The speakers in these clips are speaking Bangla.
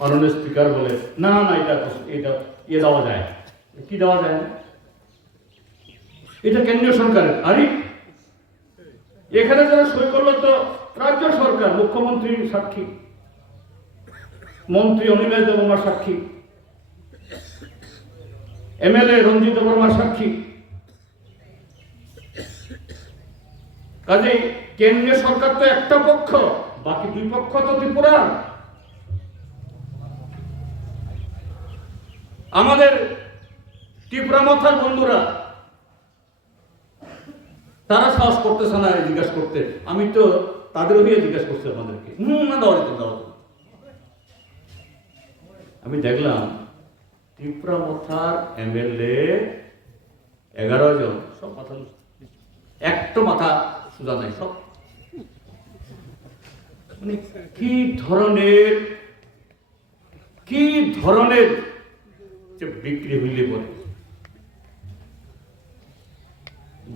মাননীয় স্পিকার বলে না না এটা এটা দেওয়া যায়, কি দেওয়া যায় না, এটা কেন্দ্রীয় সরকারের। আরে এখানে যারা সই করলো তো রাজ্য সরকার, মুখ্যমন্ত্রী সাক্ষী, মন্ত্রী অনিমেষ দেববর্মা সাক্ষী, এমএলএ রঞ্জিত বর্মা সাক্ষী। কাজেই কেন্দ্রীয় সরকার তো একটা পক্ষ, বাকি দুই পক্ষ তো ত্রিপুরা। আমাদের ত্রিপুরা মাথার বন্ধুরা তারা সাহস করতেছে না জিজ্ঞাসা করতে। আমি তো তাদের হয়ে জিজ্ঞাসা করছি আপনাদেরকে, না দেওয়া যেত দেওয়া। আমি দেখলাম ত্রিপুরা মাথার এমএলএ 11 জন, সব মাথা একটা মাথা সোজা নাই, সব মানে কি ধরনের যে বিক্রি হইলে বলে,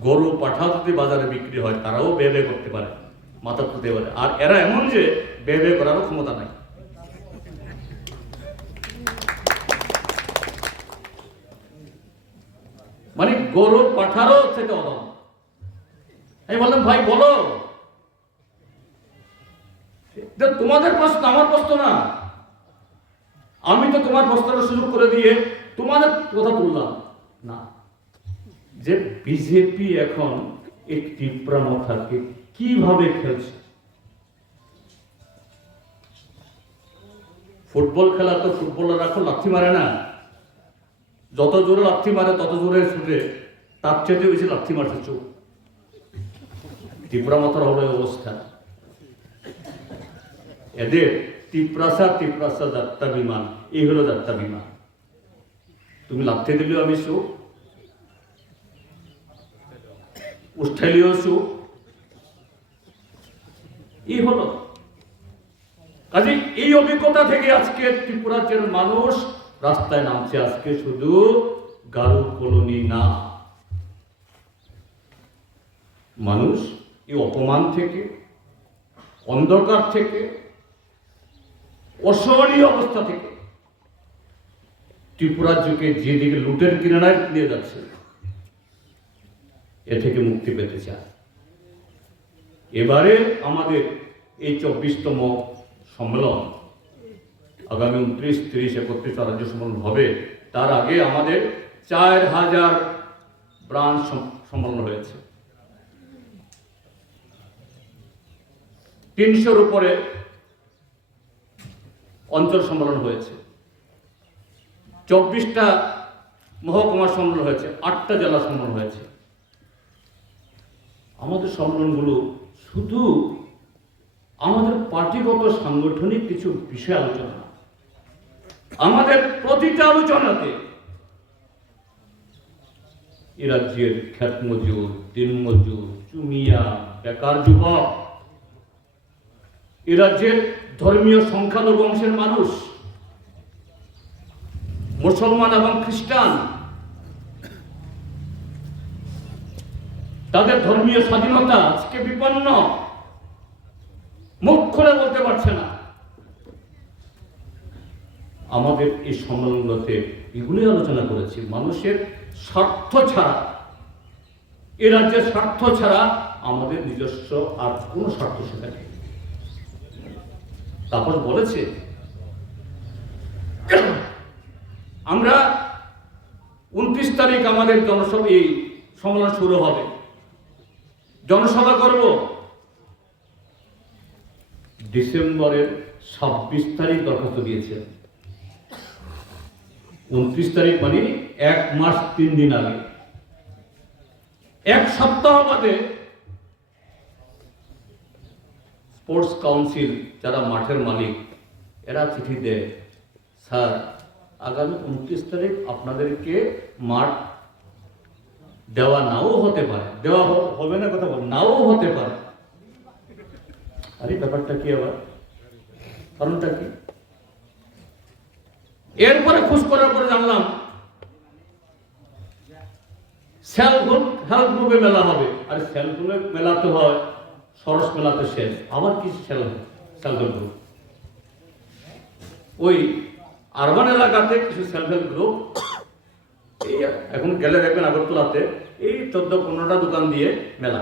গরু পাঠা যদি বাজারে বিক্রি হয় তারাও ব্যয় করতে পারে, মাথা তুলতে পারে, আর এরা এমন যে ব্যয় করারও ক্ষমতা নাই। মানে গরু পাঠারও থেকে অদম। আমি বললাম ভাই বলো, তোমাদের প্রশ্ন আমার প্রশ্ন না, আমি তো তোমার প্রশ্নের সুযোগ করে দিয়ে তোমাদের কথা তুললাম না। যে বিজেপি এখন এই ত্রিপুরা মাথাকে কিভাবে খেলছে। ফুটবল খেলা তো ফুটবলাররা এখন লাথি মারে না, যত জোরে লাথি মারে তত জোরে ছুটে, তার চেয়ে বেশি লাথি মারছে চোখ। ত্রিপুরা মাথার হলো অবস্থা। এদের ত্রিপ্রাসা যাত্রা বিমান, এই হলো যাত্রা বিমান। তুমি লাথি দিলেও আমি চোখ, উষ্ঠাইলেও চোখ, এই হলো। কাজে এই অভিজ্ঞতা থেকে আজকে ত্রিপুরার মানুষ রাস্তায় নামছে। আজকে শুধু গারো কলোনি না, মানুষ এই অপমান থেকে, অন্ধকার থেকে, অসহনীয় অবস্থা থেকে, ত্রিপুরা যুগে যেদিকে লুটের কিনারায় নিয়ে যাচ্ছে, এ থেকে মুক্তি পেতে চায়। এবারে আমাদের এই 24তম সম্মেলন আগামী 29, 30, 31 রাজ্য সম্মেলন হবে। তার আগে আমাদের 4000 ব্রাঞ্চ সম্মেলন হয়েছে, 300-র উপরে অঞ্চল সম্মেলন হয়েছে, 24টা মহকুমা সম্মেলন হয়েছে, 8টা জেলা সম্মেলন হয়েছে। আমাদের সম্মেলনগুলো শুধু আমাদের পার্টিগত সাংগঠনিক কিছু বিষয় আলোচনা, আমাদের প্রতিটা আলোচনাতে এ রাজ্যের খ্যাত মজুর, দিনমজুর, চুমিয়া, বেকার যুবক, এ রাজ্যের ধর্মীয় সংখ্যালঘু অংশের মানুষ, মুসলমান এবং খ্রিস্টান, তাদের ধর্মীয় স্বাধীনতা আজকে বিপন্ন, মুখ খুলে বলতে পারছে না। আমাদের এই সম্মেলনগুলোতে এগুলি আলোচনা করেছি। মানুষের স্বার্থ ছাড়া, এ রাজ্যের স্বার্থ ছাড়া আমাদের নিজস্ব আর কোনো স্বার্থ সেখানে। তারপর বলেছে আমরা 29 তারিখ আমাদের জনসভা, এই সম্মেলন শুরু হবে, জনসভা করব। ডিসেম্বরের 26 তারিখ দরখাস্ত দিয়েছে, 29 তারিখ মানে 1 মাস 3 দিন আগে। 1 সপ্তাহ বাদে স্পোর্টস কাউন্সিল, যারা মাঠের মালিক, এরা চিঠি দেয়, স্যার আগামী 29 তারিখ আপনাদেরকে মাঠ দেওয়া নাও হতে পারে, দেওয়া হবে না কথা বল, নাও হতে পারে। আরে ব্যাপারটা কি আবার, কারণটা কি? এরপরে খোঁজ করার পরে জানলাম সেলফ হেল্প গ্রুপে মেলা হবে। আর সেলফ গ্রুপে মেলা তো হয় সরস মেলাতে শেষ, আবার কি সেলফ গ্রুপ? ওই আরবান এলাকাতে কিছু সেলফ হেল্প গ্রুপ এই এখন গেলে দেখবেন আগরতলাতে এই 14-15টা দোকান দিয়ে মেলা।